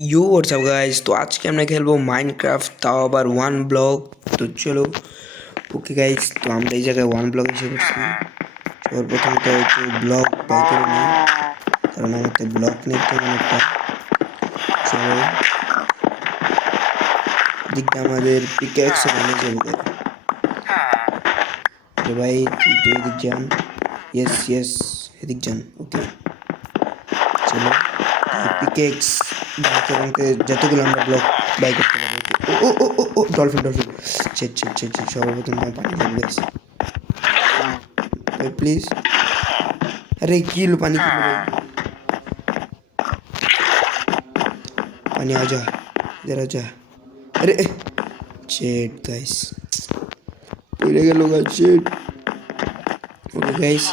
You WhatsApp guys, তো আজকে আমরা খেলবো মাইনক্রাফট, তাও আবার ওয়ান ব্লক। তো চলো, ওকে গাইস, তো আমরা এই জায়গায় ওয়ান ব্লক এসে করছি। সর্বপ্রথমত একটু ব্লক বাই করে নিই, কারণ আমার তো ব্লক নেই তেমন একটা। চলো, দিকটা আমাদের পিকেক্সে বানিয়ে যাবো। আরে ভাই, তুই তো এদিক যান। ইয়েস ইয়েস, এদিক যান। ওকে চলো, পিকেক্স ভাঙতে ভাঙতে যতগুলো আমরা ব্লক বাই করতে পারি। ও ও ও ও ও ডলফিন ডলফিন, ছেট ছেট ছেট ছেট, সর্বপ্রথম আমি পানি লাগবে গাইস। ভাই প্লিজ, আরে কি লো পানি খেলো ভাই, पानी आ जा, इधर आ जा। अरे शेट गाइस, পড়ে গেল গাইস, शेट। ওকে গাইস,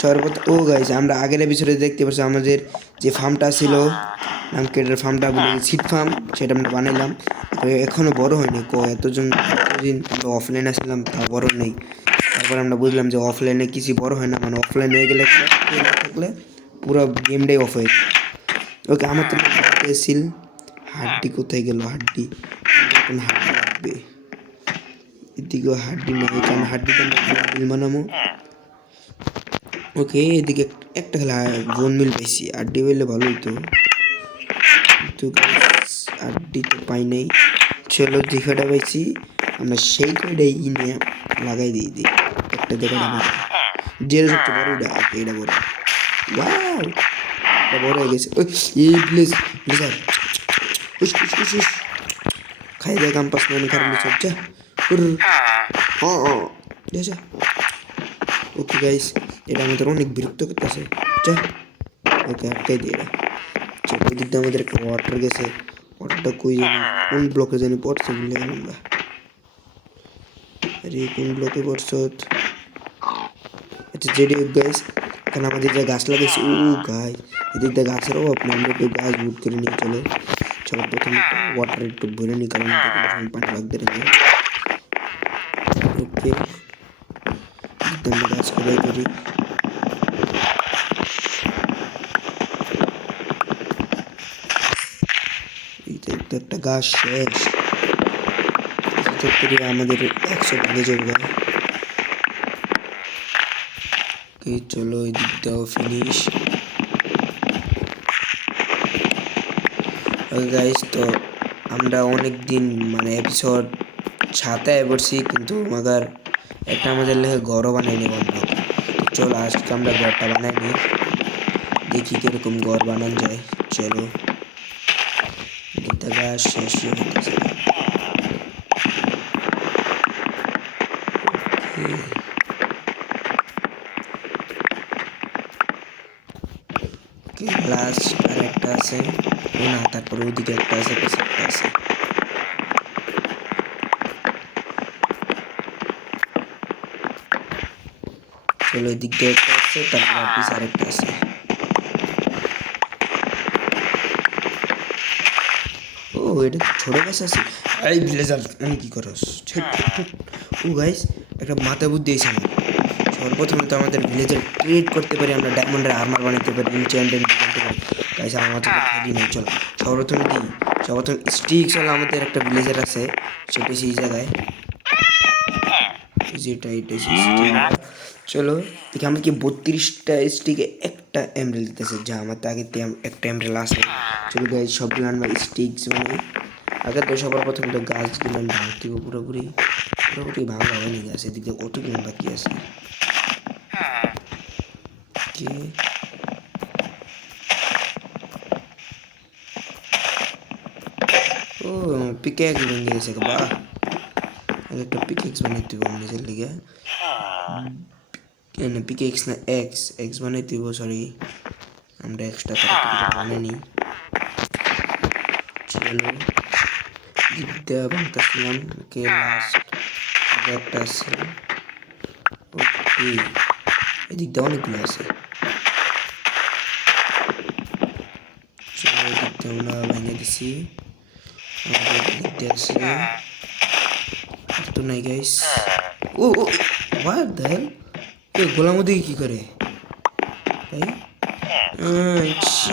সর্বত ও গাইস, আমরা আগের এপিসোডে দেখতে পাচ্ছি আমাদের যে ফার্মটা ছিল, নামকেটের ফার্মটা বলে সিড ফার্ম, সেটা আমরা বানাইলাম। এখনো বড় হয়নি, এতদিন আমরা অফলাইনে আসলাম, তা বড় নেই। তারপর আমরা বুঝলাম যে অফলাইনে কিছু বড় হয় না, মানে অফলাইন হয়ে গেলে থাকলে পুরো গেমটাই অফ হয়ে যায়। ওকে, আমার তো সিল হাড্ডি কোথায় গেল? হাড্ডি এখন হাড্ডি লাগবে, এদিকেও হাড্ডি নেই, কারণ হাড্ডিটা আমরা বিল বানাবো। ওকে, এদিকে একটা খেলা বোন মিল পাইছি, হাড্ডি পেলে ভালো হইতো, কিন্তু হাড্ডি তো পাই নাই। চলো, যে কয়টা পাইছি আমরা সেই কয়টাই নিয়ে লাগাই দিই একটা জায়গাটা বড়, যে সবচেয়ে বড় এটা। ওকে, এটা বড়, ওয়াও, এটা বড় হয়ে গেছে। ওই এই ব্লেজার খাই দেয় কাম্পাস মানে কারণে চলছে। যা। ওকে গাইস, এটা আমাদের অনেক বিরক্ত করতেছে, যা। ওকে, আটকাই দিয়ে এটা। ওই দিক দিয়ে আমাদের একটা ওয়াটার গেছে, ওয়াটারটা কই জানি, কোন ব্লকে জানি পড়ছে, ভুলে গেলাম আমরা। আরে কোন ব্লকে পড়ছে? আচ্ছা, যেটি গাইস, কারণ আমাদের যা গাছ লাগাইছে, ও গাছ, এদিক দিয়ে গাছের অভাব না, আমরা একটু গাছ বুট করে নিয়ে চলো। সবার প্রথমে ওয়াটার একটু ভরে নিই, কারণ পানি লাগবে না। ওকে, আমরা গাছ খোদাই করি। একটা গাছ শেষ, আমাদের 100 ভেঙে যাবে। চলো, এই দিক দাও ফিনিশ। গাইস, তো আমরা অনেক দিন মানে এপিসোড ছাতায় পড়ছি, কিন্তু আমাদের লেগে ঘরও বানাই নিব আমরা। চলো, আজকে আমরা ঘরটা বানাই নিই, দেখি কিরকম ঘর বানানো যায়। চলো, গীতা গাছ শেষ হয়ে গেছে। লাস্ট আর একটা আছে না, তারপরে ওইদিকে একটা আছে, পাশে একটা আছে। চলো, এদিক দিয়ে একটা আছে, তারপরে পিস আরেকটা আছে। ও, এটা ছোট গাছ আছে। এই ভিলেজার, আমি কি করস? ও গাইস, একটা মাথা বুদ্ধি এসে আমার। সর্বপ্রথমে তো আমাদের ভিলেজার ক্রিয়েট করতে পারি, আমরা ডায়মন্ডের আর্মার বানাতে পারি, ইনচ্যান্টেড বানাতে পারি। গাইস, আমার মাথা তো খেলি নেই। চলো, সর্বপ্রথম স্টিক্স হলো আমাদের একটা ভিলেজার আছে, সেটা সেই জায়গায়, যেটা এটা চলো দেখি আমরা কি 32টা স্টিকে একটা এমরেল দিতেছে, যা আমার তো আগে একটা এমরেল আছে। চলো গাইস, সবগুলো আমরা স্টিক্স বানাই। আগে তো সবার প্রথমে তো গাছগুলো ভাঙতে হবে, পুরোপুরি ভাঙা হয়নি গাছ, এদিকে কতগুলো বাকি আছে। ও, পিকেক্স ভেঙে গেছে, বাহ, একটা পিকেক্স বানাইতে হবে নিজের লিগে। পিকেক্স না, এক্স বানাইতে হবে, সরি, আমরা এক্সট্রা তাড়াতাড়ি বানিয়ে নিই। চলো, বিদ্যা বানতেছিলাম, ওকে, লাস্ট একটা আছে। ওকে, এদিক দিয়ে অনেকগুলো আছে। চলো, এদিক দিয়ে আমরা ভেঙে দিছি, আমাদের এদিক দিয়ে আছে, আর তো নাই গাইস। ও ও, হোয়াট দ্য হেল, গোলাম ওদিকে কি করে ভাই? আচ্ছা,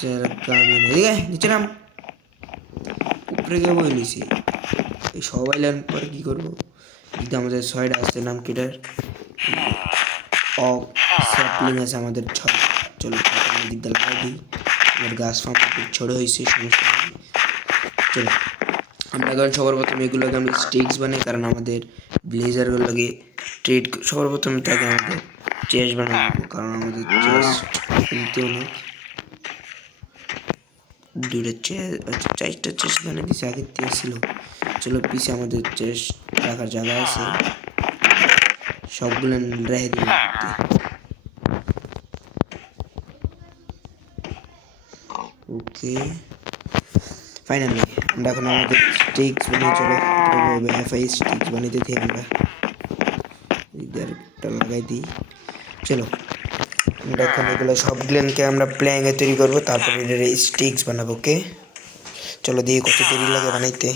স্যার কামি নেই নিচে নাম উপরে গিয়ে বই লিছি এই সবাই লাইন পর কী করবো কিন্তু আমাদের 6টা আছে নাম কিটার স্যাপলিং আছে আমাদের 6 চলো দিকটা লাগাই দিই আমার গাছ ফার্ম একটু ছোটো হয়েছে সমস্যা নেই চলো আমরা এখন সবার প্রথমে এগুলোকে আমরা স্টিক্স বানাই কারণ আমাদের ব্লেজারগুলোকে ট্রেড সবার প্রথমে তাকে আমাদের চেস্ট বানাবো কারণ আমাদের চেস্ট কিনতে অনেক দুটো চারটা চেস্ট বানিয়ে দিয়েছে আগের থেকে ছিল চলো পিছে আমাদের চেস্ট রাখার জায়গা আছে সবগুলো রেখে দিই ওকে ফাইনালি আমরা এখন আমাদের স্টিক্স বানিয়ে চলো এফআই স্টিক্স বানিয়ে দিতে আমরা লাগাই দিই চলো আমরা এখন এগুলো সবগুলোকে আমরা প্ল্যাঙ্গে তৈরি করবো তারপরে এটার স্টিক্স বানাবো ওকে চলো দিয়ে কত দেরি লাগে বানাইতে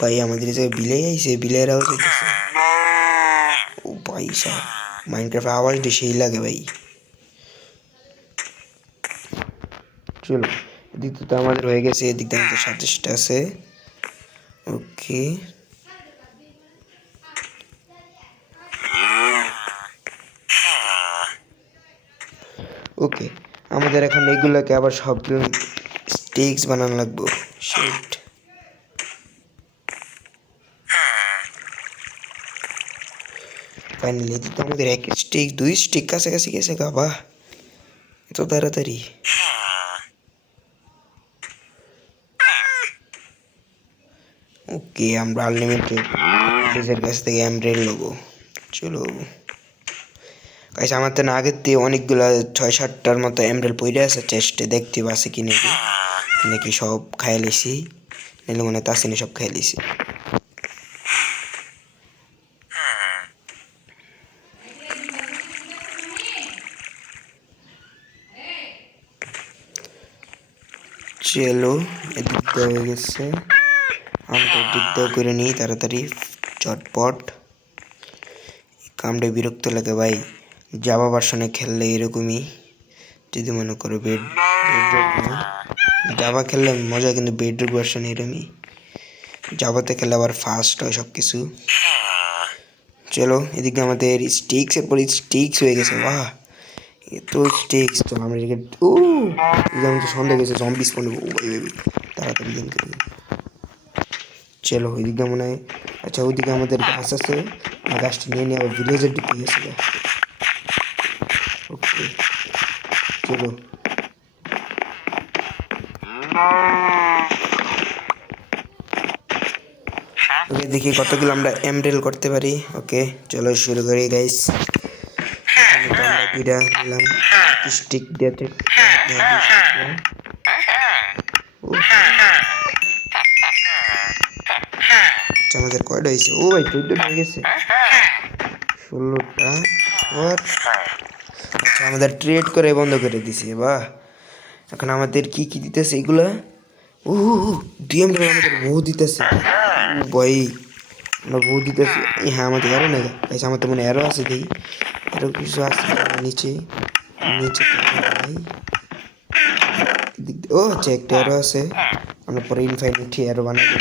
ভাই আমাদের যে বিলে আইছে বিলের আওয়াজ হইতেছে ও ভাই সাহেব মাইনক্রাফট আওয়াজটা সেই লাগে ভাই চলো এদিক তো আমাদের হয়ে গেছে এদিক দিয়ে আমাদের 27টা আছে ওকে ওকে আমাদের এখন এগুলোকে আবার সবগুলো স্টিক্স বানানো লাগবে শিট ফাইনালি এদিক তো আমাদের এক স্টিক 2 স্টিক কাছাকাছি গেছে বাবা এত তাড়াতাড়ি ওকে আমরা আনলিমিটেড নিজের কাছ থেকে এমব্রেল নেবো চলো গাইস আমার তো না আগের দিয়ে অনেকগুলো 6-7টার মতো এমব্রেল পড়ে আছে চেস্টে দেখতে পাচ্ছি কি নাকি সব খাই লিছি নাহলে মনে তাসিনি সব খাই লিছি চলো এদিক হয়ে গেছে আমরা এদিক করে নিই তাড়াতাড়ি চটপট কামড়ে বিরক্ত লাগে ভাই জাভা ভার্সনে খেললে এরকমই যদি মনে করো জাভা খেললে মজা কিন্তু বেডরুক ভার্সন এরকমই জাভাতে খেললে আবার ফাস্ট হয় সব কিছু চলো এদিকে আমাদের স্টিক্সের পরে স্টিক্স হয়ে গেছে বাহ এত স্টিক্স তো আমরা এদিকে আমাদের সন্ধ্যা গেছে জম্বি স্পন তাড়াতাড়ি গেম খেলে চলো ওইদিকে মনে হয় আচ্ছা ওইদিকে আমাদের গাছ আছে গাছটা নিয়ে আবার ভিলেজের দিকে গেছিল ওকে চলো ওকে দেখি কতগুলো আমরা এমব্রেল করতে পারি ওকে চলো শুরু করি গাইস দুইটা নিলাম স্টিক দিয়ে আমাদের কয়টা হয়েছে ও ভাই 14টা হয়ে গেছে 16টা আচ্ছা আমাদের ট্রেড করে বন্ধ করে দিছে বাহ এখন আমাদের কি কি দিতেছে এগুলা ডিএম আমাদের বহু দিতেছে ভাই আমরা বহু দিতেছি হ্যাঁ আমাদের এরো না গাইস আমার তো মনে এরো আছে দেখি এরো কিছু আছে নিচে নিচে ভাই ও আচ্ছা একটা এরো আছে আমরা পরে ইনফাইনিটি এরো বানাবো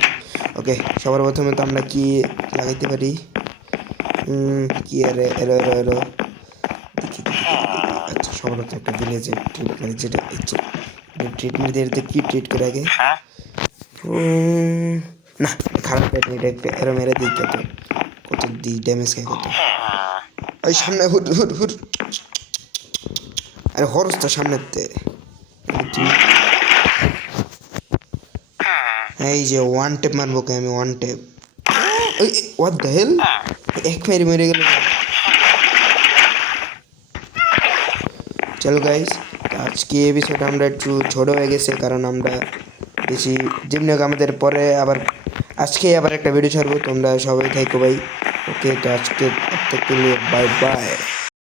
ওকে সবার প্রথমে তো আমরা কি লাগাইতে পারি কি এরো এরো এরো এরো দেখি আচ্ছা সবার প্রথমে একটা ভিলেজের ট্রিট মানে যেটা ইচ্ছে ট্রিটমেন্ট দিয়ে কি ট্রিট করে আগে না খারাপ প্যাটার্ন এটা একটা এরো মেরে দিই কত দিই ড্যামেজ খাই কত ওই সামনে হুট হুট হুট আরে হরসটা সামনেতে এই যে ওয়ান টেপ মারবো কে আমি one tape what the hell এক মেরে গেল চলো গাইস আজকে এপিসোড আমরা একটু ছোট হয়ে গেছে কারণ আমরা বেশি যেমনি আমাদের পরে আবার আজকে আবার একটা ভিডিও ছাড়বো তোমরা সবাই থাকো ভাই ওকে তো আজকে বাই বাই